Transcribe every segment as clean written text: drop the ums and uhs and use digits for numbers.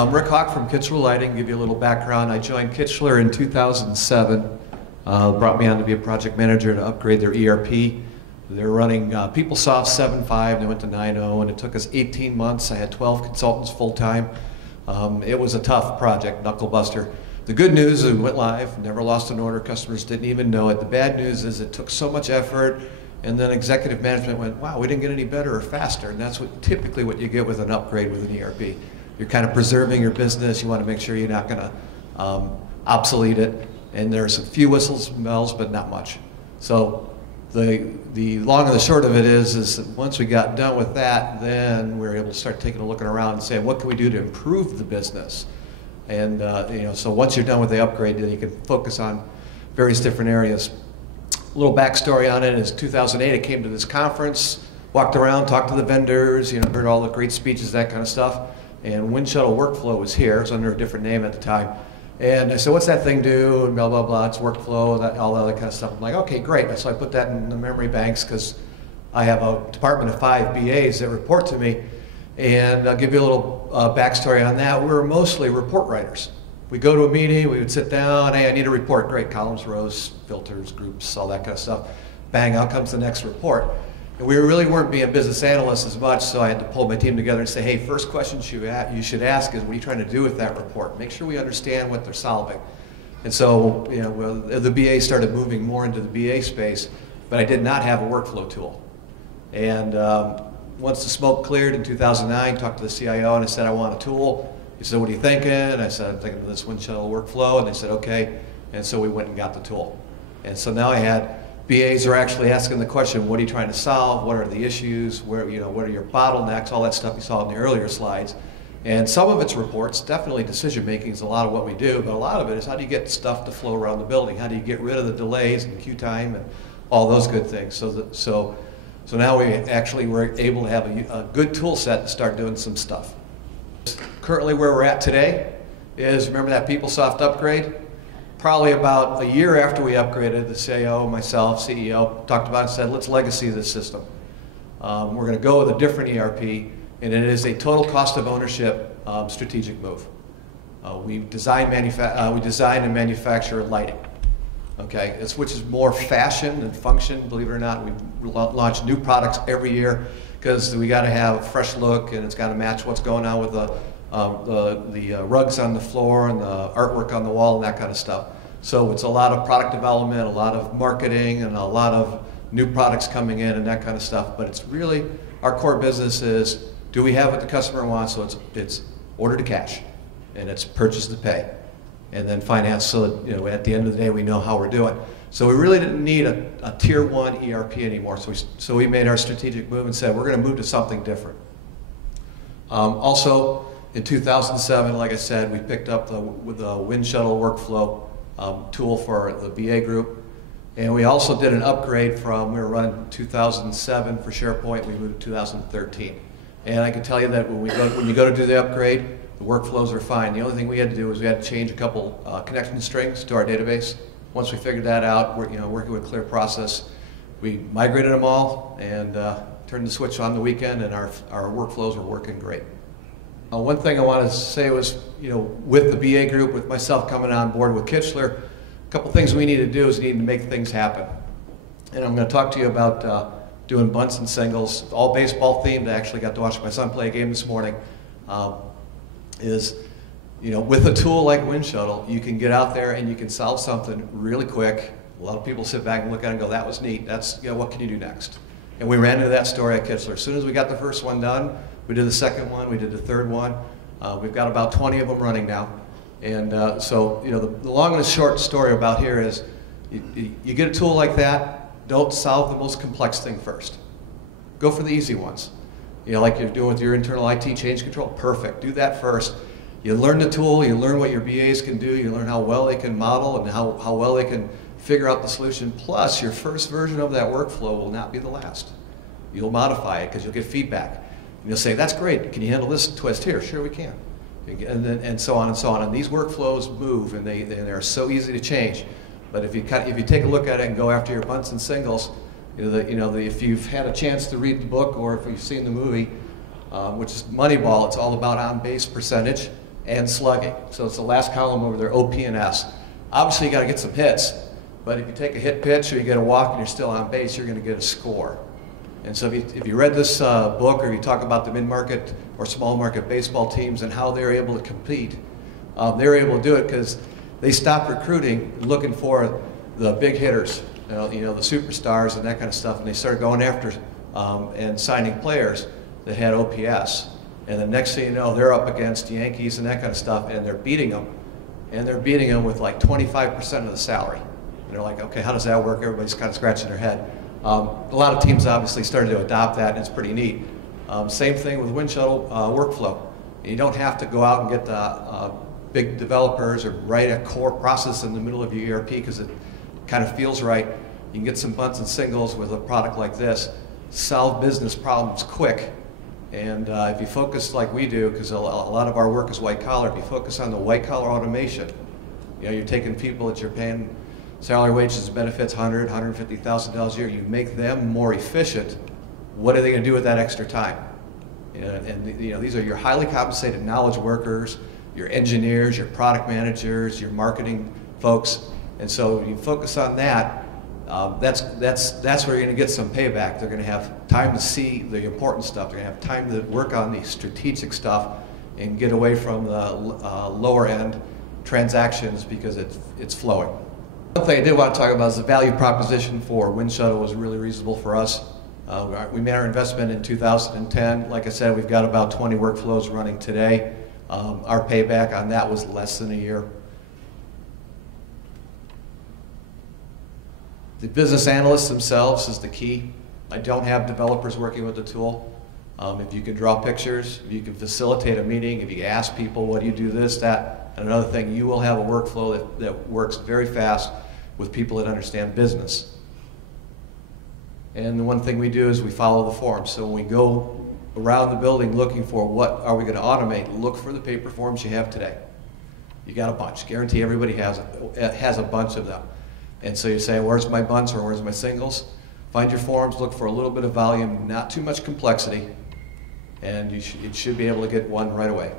I'm Rick Hawk from Kichler Lighting. Give you a little background. I joined Kichler in 2007. Brought me on to be a project manager to upgrade their ERP. They're running PeopleSoft 7.5. They went to 9.0, and it took us 18 months. I had 12 consultants full-time. It was a tough project, knuckle buster. The good news is we went live, never lost an order. Customers didn't even know it. The bad news is it took so much effort, and then executive management went, wow, we didn't get any better or faster. And that's typically what you get with an upgrade with an ERP. You're kind of preserving your business. You want to make sure you're not going to obsolete it. And there's a few whistles and bells, but not much. So the long and the short of it is that once we got done with that, then we were able to start taking a look around and saying, what can we do to improve the business? And so once you're done with the upgrade, then you can focus on various different areas. A little backstory on it is 2008, I came to this conference, walked around, talked to the vendors, heard all the great speeches, that kind of stuff. And Winshuttle Workflow was here. It was under a different name at the time. And I said, what's that thing do? And blah, blah, blah. It's workflow, all that other kind of stuff. I'm like, okay, great. So I put that in the memory banks because I have a department of 5 BAs that report to me. And I'll give you a little backstory on that. We're mostly report writers. We go to a meeting, we would sit down, hey, I need a report. Great, columns, rows, filters, groups, all that kind of stuff. Bang, out comes the next report. And we really weren't being business analysts as much, so I had to pull my team together and say, hey, first question you should ask is, what are you trying to do with that report? Make sure we understand what they're solving. And so, the BA started moving more into the BA space, but I did not have a workflow tool. And once the smoke cleared in 2009, talked to the CIO and I said, I want a tool. He said, what are you thinking? And I said, I'm thinking of this Winshuttle workflow. And they said, okay. And so we went and got the tool. And so now I had BAs are actually asking the question, what are you trying to solve? What are the issues? What are your bottlenecks? All that stuff you saw in the earlier slides. And some of it's reports. Definitely decision making is a lot of what we do, but a lot of it is how do you get stuff to flow around the building? How do you get rid of the delays and queue time and all those good things? So now we actually were able to have a good tool set to start doing some stuff. Currently where we're at today is, remember that PeopleSoft upgrade? Probably about a year after we upgraded, the CIO, myself, CEO, talked about it and said, let's legacy this system. We're going to go with a different ERP, and it is a total cost of ownership strategic move. We design and manufacture lighting, okay? Which is more fashion than function, believe it or not. We launch new products every year because we got to have a fresh look, and it's got to match what's going on with the rugs on the floor and the artwork on the wall and that kind of stuff. So it's a lot of product development, a lot of marketing, and a lot of new products coming in and that kind of stuff. But it's really, our core business is, do we have what the customer wants? So it's order to cash, and it's purchase to pay, and then finance so that at the end of the day we know how we're doing. So we really didn't need a tier 1 ERP anymore. So we made our strategic move and said we're going to move to something different. Also, in 2007, like I said, we picked up the Winshuttle workflow tool for the BA group. And we also did an upgrade from, we were running 2007 for SharePoint, we moved to 2013. And I can tell you that when you go to do the upgrade, the workflows are fine. The only thing we had to do was we had to change a couple connection strings to our database. Once we figured that out, working with Clear Process, we migrated them all and turned the switch on the weekend, and our workflows were working great. One thing I wanted to say was, with the BA group, with myself coming on board with Kichler, a couple things we need to do is we need to make things happen. And I'm going to talk to you about doing bunts and singles, all baseball themed. I actually got to watch my son play a game this morning. With a tool like Winshuttle, you can get out there and you can solve something really quick. A lot of people sit back and look at it and go, that was neat. That's, what can you do next? And we ran into that story at Kichler. As soon as we got the first one done, we did the second one, we did the third one. We've got about 20 of them running now. And the long and the short story about here is you get a tool like that, don't solve the most complex thing first. Go for the easy ones. Like you're doing with your internal IT change control, perfect. Do that first. You learn the tool, you learn what your BAs can do, you learn how well they can model and how well they can figure out the solution. Plus, your first version of that workflow will not be the last. You'll modify it because you'll get feedback. And you'll say, that's great, can you handle this twist here? Sure we can. And so on and so on. And these workflows move, and they're so easy to change. But if you take a look at it and go after your bunts and singles, if you've had a chance to read the book or if you've seen the movie, which is Moneyball, it's all about on-base percentage. and slugging. So it's the last column over there, OP and S. Obviously you got to get some hits, but if you take a hit pitch or you get a walk and you're still on base, you're going to get a score. And so if you read this book, or you talk about the mid-market or small market baseball teams and how they're able to compete, they're able to do it because they stopped recruiting, looking for the big hitters, the superstars and that kind of stuff, and they started going after and signing players that had OPS. And the next thing you know, they're up against Yankees and that kind of stuff, and they're beating them. And they're beating them with like 25% of the salary. And they're like, okay, how does that work? Everybody's kind of scratching their head. A lot of teams obviously started to adopt that, and it's pretty neat. Same thing with Winshuttle workflow. You don't have to go out and get the big developers or write a core process in the middle of your ERP because it kind of feels right. You can get some bunts and singles with a product like this, solve business problems quick. And if you focus like we do, because a lot of our work is white collar, if you focus on the white collar automation, you're taking people that you're paying salary, wages, benefits, $100,000, $150,000 a year, you make them more efficient. What are they going to do with that extra time? These are your highly compensated knowledge workers, your engineers, your product managers, your marketing folks. And so you focus on that. That's where you're going to get some payback. They're going to have time to see the important stuff. They're going to have time to work on the strategic stuff and get away from the lower end transactions because it's flowing. One thing I did want to talk about is the value proposition for Winshuttle was really reasonable for us. We made our investment in 2010. Like I said, we've got about 20 workflows running today. Our payback on that was less than a year. The business analysts themselves is the key. I don't have developers working with the tool. If you can draw pictures, if you can facilitate a meeting, if you ask people, what do you do this, that, and another thing, you will have a workflow that works very fast with people that understand business. And the one thing we do is we follow the forms. So when we go around the building looking for what are we going to automate, look for the paper forms you have today. You got a bunch. Guarantee everybody has a bunch of them. And so you say, where's my bunts or where's my singles? Find your forms, look for a little bit of volume, not too much complexity, and you should be able to get one right away.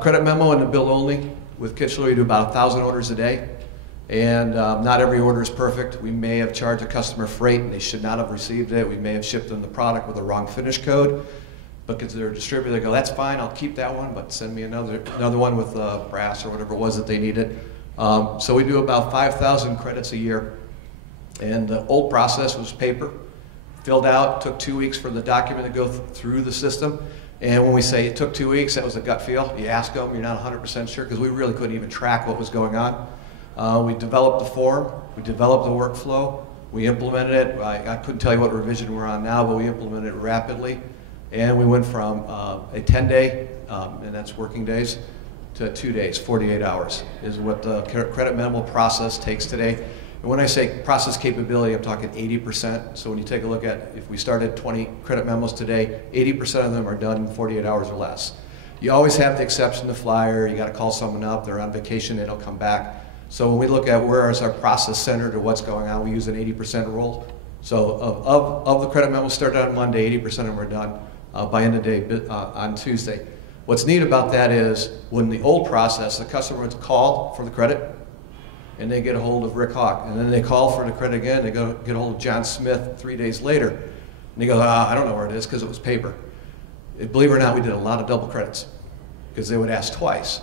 Credit memo and the bill only. With Kichler, we do about 1,000 orders a day, and not every order is perfect. We may have charged a customer freight and they should not have received it. We may have shipped them the product with a wrong finish code, but because they're a distributor, they go, that's fine, I'll keep that one, but send me another one with brass or whatever it was that they needed. So we do about 5,000 credits a year. And the old process was paper, filled out, took 2 weeks for the document to go through the system. And when we say it took 2 weeks, that was a gut feel. You ask them, you're not 100% sure, because we really couldn't even track what was going on. We developed the form, we developed the workflow, we implemented it. I couldn't tell you what revision we're on now, but we implemented it rapidly. And we went from a 10-day, and that's working days, to 2 days, 48 hours, is what the credit memo process takes today. And when I say process capability, I'm talking 80%. So when you take a look at, if we started 20 credit memos today, 80% of them are done in 48 hours or less. You always have the exception, the flyer, you got to call someone up, they're on vacation, they don't come back. So when we look at where is our process centered or what's going on, we use an 80% rule. So of the credit memos started on Monday, 80% of them are done by end of day on Tuesday. What's neat about that is when the old process, the customer would call for the credit, and they get a hold of Rick Hawk, and then they call for the credit again, they go get a hold of John Smith 3 days later, and they go, I don't know where it is because it was paper. Believe it or not, we did a lot of double credits because they would ask twice.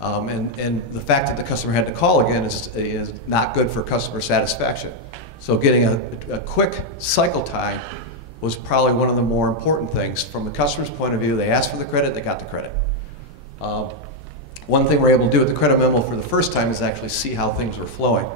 And the fact that the customer had to call again is not good for customer satisfaction. So getting a quick cycle time was probably one of the more important things. From the customer's point of view, they asked for the credit, they got the credit. One thing we're able to do with the credit memo for the first time is actually see how things were flowing.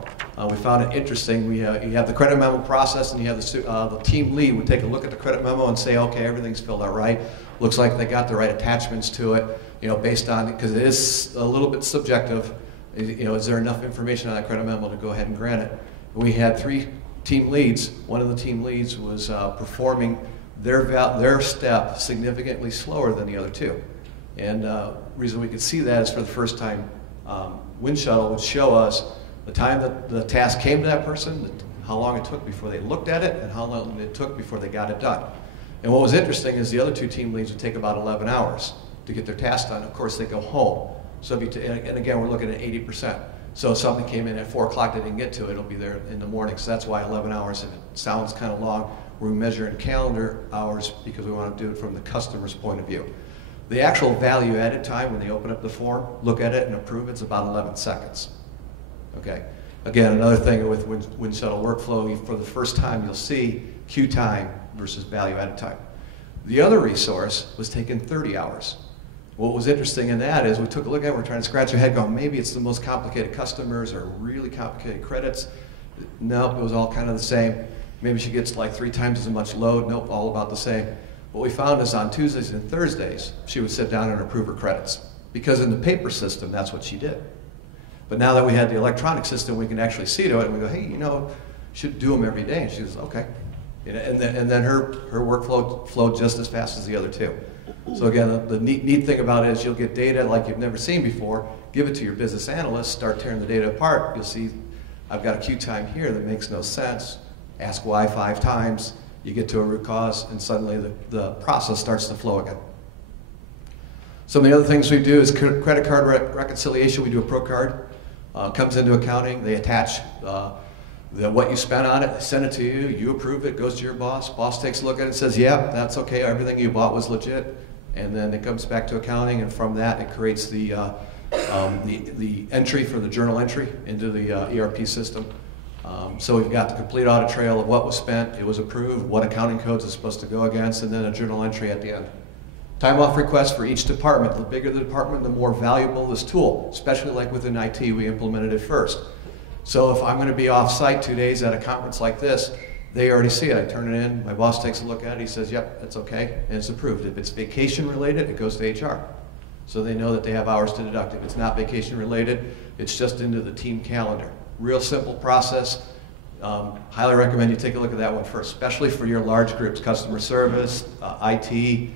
We found it interesting. You have the credit memo process, and you have the team lead would take a look at the credit memo and say, okay, everything's filled out right. Looks like they got the right attachments to it, based on, because it is a little bit subjective. Is there enough information on that credit memo to go ahead and grant it? We had 3 team leads. One of the team leads was performing their step significantly slower than the other 2. And the reason we could see that is for the first time, Winshuttle would show us the time that the task came to that person, how long it took before they looked at it, and how long it took before they got it done. And what was interesting is the other 2 team leads would take about 11 hours. to get their task done. Of course, they go home. So if you and again, we're looking at 80%. So if somebody came in at 4 o'clock, they didn't get to it, it'll be there in the morning. So that's why 11 hours, if it sounds kind of long, we're measuring calendar hours because we want to do it from the customer's point of view. The actual value added time when they open up the form, look at it and approve, it's about 11 seconds. Okay. Again, another thing with Winshuttle workflow, for the first time you'll see queue time versus value added time. The other resource was taking 30 hours. What was interesting in that is we took a look at it, we're trying to scratch our head going, maybe it's the most complicated customers or really complicated credits. Nope, it was all kind of the same. Maybe she gets like 3 times as much load. Nope, all about the same. What we found is on Tuesdays and Thursdays, she would sit down and approve her credits. Because in the paper system, that's what she did. But now that we had the electronic system, we can actually see to it and we go, hey, you know, should do them every day. And she goes, okay. And then her workflow flowed just as fast as the other two. So again, the neat thing about it is you'll get data like you've never seen before, give it to your business analyst, start tearing the data apart. You'll see, I've got a queue time here that makes no sense. Ask why 5 times, you get to a root cause, and suddenly the process starts to flow again. Some of the other things we do is credit card reconciliation. We do a pro card. Comes into accounting, they attach what you spent on it, they send it to you, you approve it, goes to your boss, boss takes a look at it and says, yeah, that's okay, everything you bought was legit, and then it comes back to accounting, and from that it creates the entry for the journal entry into the ERP system. So we've got the complete audit trail of what was spent, it was approved, what accounting codes it's supposed to go against, and then a journal entry at the end. Time off requests for each department. The bigger the department, the more valuable this tool, especially like within IT, we implemented it first. So if I'm going to be off site 2 days at a conference like this, they already see it. I turn it in, my boss takes a look at it, he says, yep, that's okay, and it's approved. If it's vacation related, it goes to HR. So they know that they have hours to deduct. If it's not vacation related, it's just into the team calendar. Real simple process. Highly recommend you take a look at that one first, especially for your large groups, customer service, IT,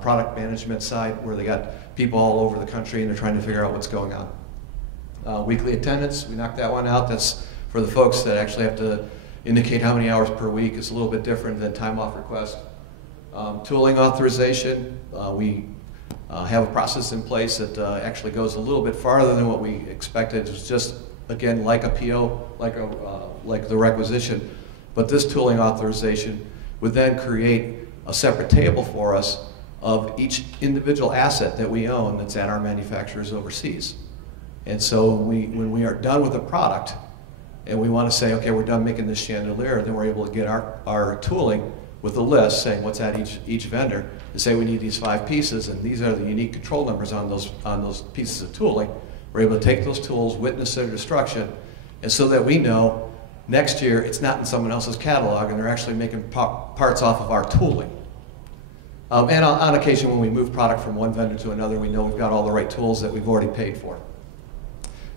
product management side, where they got people all over the country and they're trying to figure out what's going on. Weekly attendance, we knocked that one out. That's for the folks that actually have to indicate how many hours per week. It's a little bit different than time off request. Tooling authorization, we have a process in place that actually goes a little bit farther than what we expected. It's just, again, like a PO, like the requisition, but this tooling authorization would then create a separate table for us of each individual asset that we own that's at our manufacturers overseas. And so when we are done with a product and we want to say, okay, we're done making this chandelier, then we're able to get our tooling with a list saying what's at each vendor and say we need these 5 pieces and these are the unique control numbers on those pieces of tooling. We're able to take those tools, witness their destruction, and so that we know next year it's not in someone else's catalog and they're actually making parts off of our tooling. And on occasion when we move product from one vendor to another, we know we've got all the right tools that we've already paid for.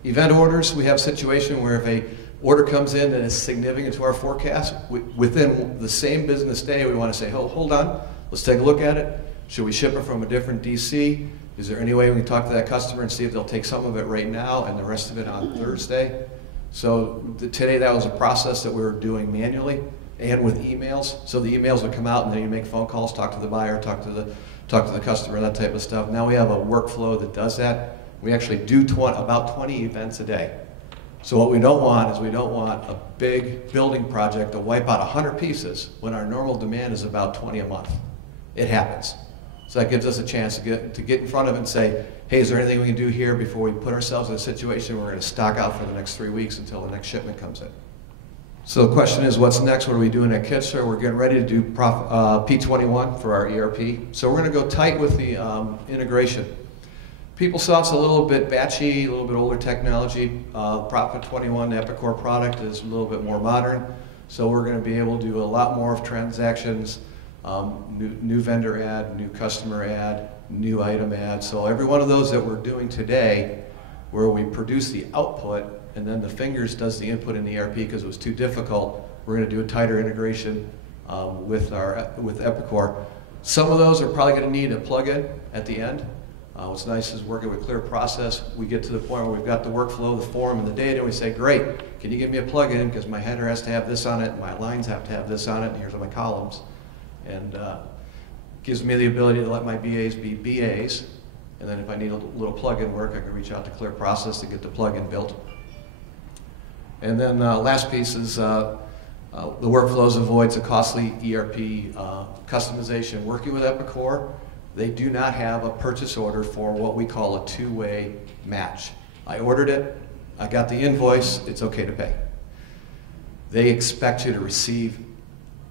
Event orders, we have a situation where if a order comes in that is significant to our forecast, within the same business day we want to say, oh, hold on, let's take a look at it. Should we ship it from a different DC? Is there any way we can talk to that customer and see if they'll take some of it right now and the rest of it on Thursday? So today that was a process that we were doing manually and with emails. So the emails would come out and then you make phone calls, talk to the buyer, talk to the customer, that type of stuff. Now we have a workflow that does that. We actually do about 20 events a day. So what we don't want is we don't want a big building project to wipe out 100 pieces when our normal demand is about 20 a month. It happens. So that gives us a chance to get in front of it and say, hey, is there anything we can do here before we put ourselves in a situation where we're going to stock out for the next 3 weeks until the next shipment comes in. So the question is, what's next? What are we doing at Kichler? We're getting ready to do P21 for our ERP. So we're going to go tight with the integration. PeopleSoft's a little bit batchy, a little bit older technology. Profit 21, the Epicor product, is a little bit more modern. So we're going to be able to do a lot more of transactions, new vendor add, new customer add, new item add. So every one of those that we're doing today, where we produce the output and then the fingers does the input in the ERP because it was too difficult, we're going to do a tighter integration with Epicor. Some of those are probably going to need a plug-in at the end. What's nice is working with Clear Process, we get to the point where we've got the workflow, the form, and the data, and we say, great, can you give me a plug-in because my header has to have this on it, and my lines have to have this on it, and here's all my columns. And gives me the ability to let my BAs be BAs And then if I need a little plug-in work, I can reach out to Clear Process to get the plug-in built. And then last piece is the workflows avoids a costly ERP customization. Working with Epicor, they do not have a purchase order for what we call a two-way match. I ordered it, I got the invoice, it's okay to pay. They expect you to receive,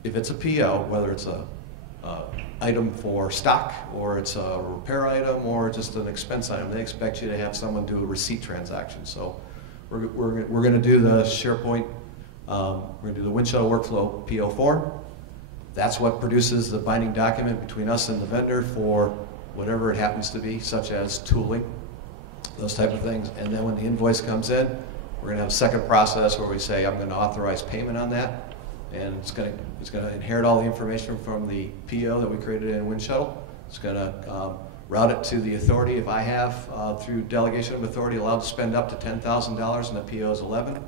if it's a PO, whether it's a item for stock, or it's a repair item, or just an expense item, they expect you to have someone do a receipt transaction. So we're going to do the SharePoint, we're going to do the Winshuttle workflow PO form. That's what produces the binding document between us and the vendor for whatever it happens to be, such as tooling, those type of things. And then when the invoice comes in, we're going to have a second process where we say, I'm going to authorize payment on that. And it's going to inherit all the information from the PO that we created in Winshuttle. It's going to route it to the authority. If I have, through delegation of authority, allowed to spend up to $10,000 and the PO is 11,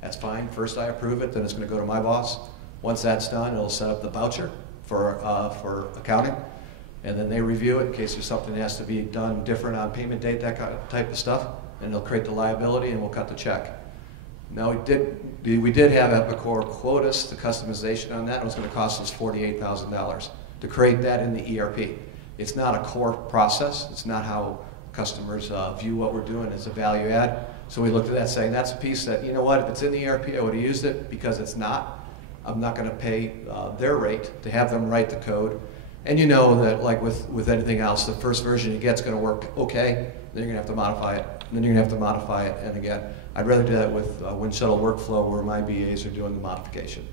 that's fine. First I approve it, then it's going to go to my boss. Once that's done, it'll set up the voucher for accounting, and then they review it in case there's something that has to be done different on payment date, that kind of type of stuff, and they'll create the liability and we'll cut the check. Now we did have Epicor quote us the customization on that. It was going to cost us $48,000 to create that in the ERP. It's not a core process. It's not how customers view what we're doing. It's a value add. So we looked at that saying that's a piece that, you know what, if it's in the ERP, I would have used it. Because it's not, I'm not going to pay their rate to have them write the code. And you know that, like with anything else, the first version you get is going to work okay, then you're going to have to modify it, and then you're going to have to modify it, and again, I'd rather do that with Winshuttle workflow where my BAs are doing the modification.